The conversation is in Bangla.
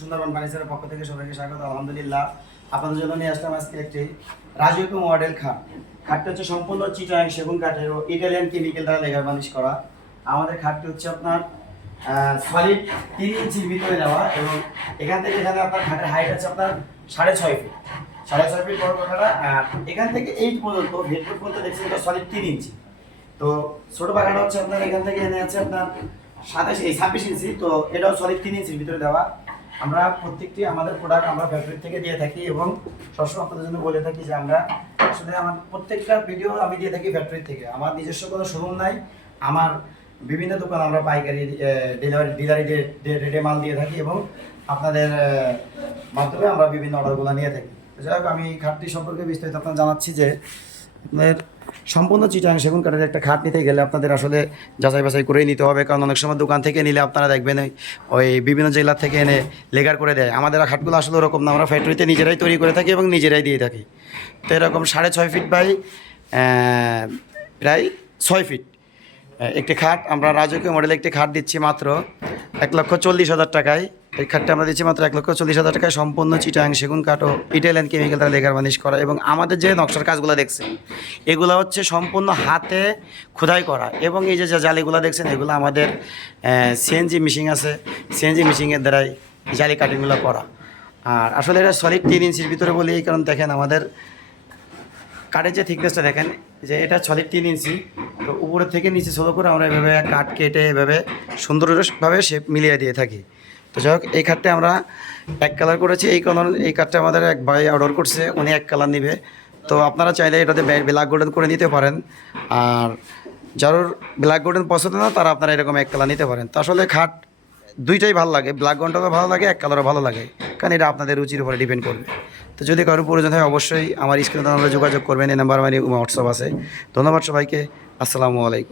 সুন্দরবন ফার্নিচারের পক্ষ থেকে সবাইকে স্বাগত, আলহামদুলিল্লাহ। আপনাদের জন্য নিয়ে আসলাম আজকে একটি রাজকীয় মডেল খাট। খাটটা হচ্ছে সম্পূর্ণ চিটাং সেগুন কাঠের ইটালিয়ান কেমিক্যাল দ্বারা লেগার বানিশ করা। আমাদের খাটটি হচ্ছে আপনার সলিড তিন ইঞ্চির ভিতরে নেওয়া এবং এখান থেকে এখানে আপনার খাটের হাইট আছে আপনার সাড়ে ছয় ফিট সাড়ে ছয় ফিট বড় কথাটা। এখান থেকে এইট পর্যন্ত হেডফুট পর্যন্ত দেখছেন সলিড তিন ইঞ্চি। তো ছোট পাখাটা হচ্ছে আপনার এখান থেকে এনে আছে আপনার সাতাশ, এই ছাব্বিশ ইঞ্চি, তো এটাও সলিড তিন ইঞ্চির ভিতরে দেওয়া। আমরা প্রত্যেকটি আমাদের প্রোডাক্ট আমরা ফ্যাক্টরি থেকে দিয়ে থাকি এবং সবসময় আপনাদের জন্য বলে থাকি যে আমরা আসলে আমার প্রত্যেকটা ভিডিও আমি দিয়ে থাকি ফ্যাক্টরি থেকে। আমার নিজস্ব কোনো শোরুম নাই, আমার বিভিন্ন দোকান আমরা পাইকারি ডেলিভারি ডিলারি রেটে মাল দিয়ে থাকি এবং আপনাদের মাধ্যমে আমরা বিভিন্ন অর্ডারগুলো নিয়ে থাকি। যাই হোক, আমি খাটটি সম্পর্কে বিস্তারিত আপনার জানাচ্ছি যে আপনাদের সম্পূর্ণ চিটাং সেগুন কাঠের একটা খাট নিতে গেলে আপনাদের আসলে যাচাই বাছাই করেই নিতে হবে। কারণ অনেক সময় দোকান থেকে নিলে আপনারা দেখবেন ওই- বিভিন্ন জেলা থেকে এনে লেগার করে দেয়। আমাদের খাটগুলো আসলে ওরকম না। আমরা ফ্যাক্টরিতে নিজেরাই তৈরি করে থাকি এবং নিজেরাই দিয়ে থাকি। তো এরকম সাড়ে ছয় ফিট বাই প্রায় ছয় ফিট একটি খাট। আমরা রাজকীয় মডেলে একটি খাট দিচ্ছি মাত্র এক লক্ষ চল্লিশ হাজার টাকায়। এই খাটটা আমরা দিচ্ছি মাত্র এক লক্ষ চল্লিশ হাজার টাকায় সম্পূর্ণ চিটাং সেগুন কাঠ ও ইটালিয়ান কেমিক্যাল দ্বারা লেগার বানিশ করা এবং আমাদের যে নকশার কাজগুলো দেখছেন, এগুলো হচ্ছে সম্পূর্ণ হাতে খোদাই করা এবং এই যে জালিগুলো দেখছেন, এগুলো আমাদের সিএনজি মেশিন আছে। সিএনজি মেশিনের দ্বারাই জালি কাটিংগুলো করা। আর আসলে এটা সলিড তিন ইঞ্চির ভিতরে বলি, এই কারণ দেখেন আমাদের কাঠের যে থিকনেসটা দেখেন, যে এটা সলিড তিন ইঞ্চি। তো উপরের থেকে নিচে ছোটো করে আমরা এভাবে কাঠ কেটে এভাবে সুন্দরভাবে শেপ মিলিয়ে দিয়ে থাকি। তো যাই হোক, এই খাটটা আমরা এক কালার করেছি। এই কালার এই কাঠটা আমাদের এক ভাই অর্ডার করছে, উনি এক কালার নিবে। তো আপনারা চাইলে এটাতে ব্ল্যাক গোল্ডেন করে নিতে পারেন। আর যার ব্ল্যাক গোল্ডেন পছন্দ না, তারা আপনারা এরকম এক কালার নিতে পারেন। তো আসলে খাট দুইটাই ভালো লাগে। ব্ল্যাক গোল্ডেনও ভালো লাগে, এক কালারও ভালো লাগে। কারণ এটা আপনাদের রুচির উপরে ডিপেন্ড করবে। তো যদি কারোর প্রয়োজন হয়, অবশ্যই আমার স্ক্রিনে নাম্বারে যোগাযোগ করবেন। এই নাম্বার মানে হোয়াটসঅ্যাপ আছে। ধন্যবাদ সবাইকে। আসসালামু আলাইকুম।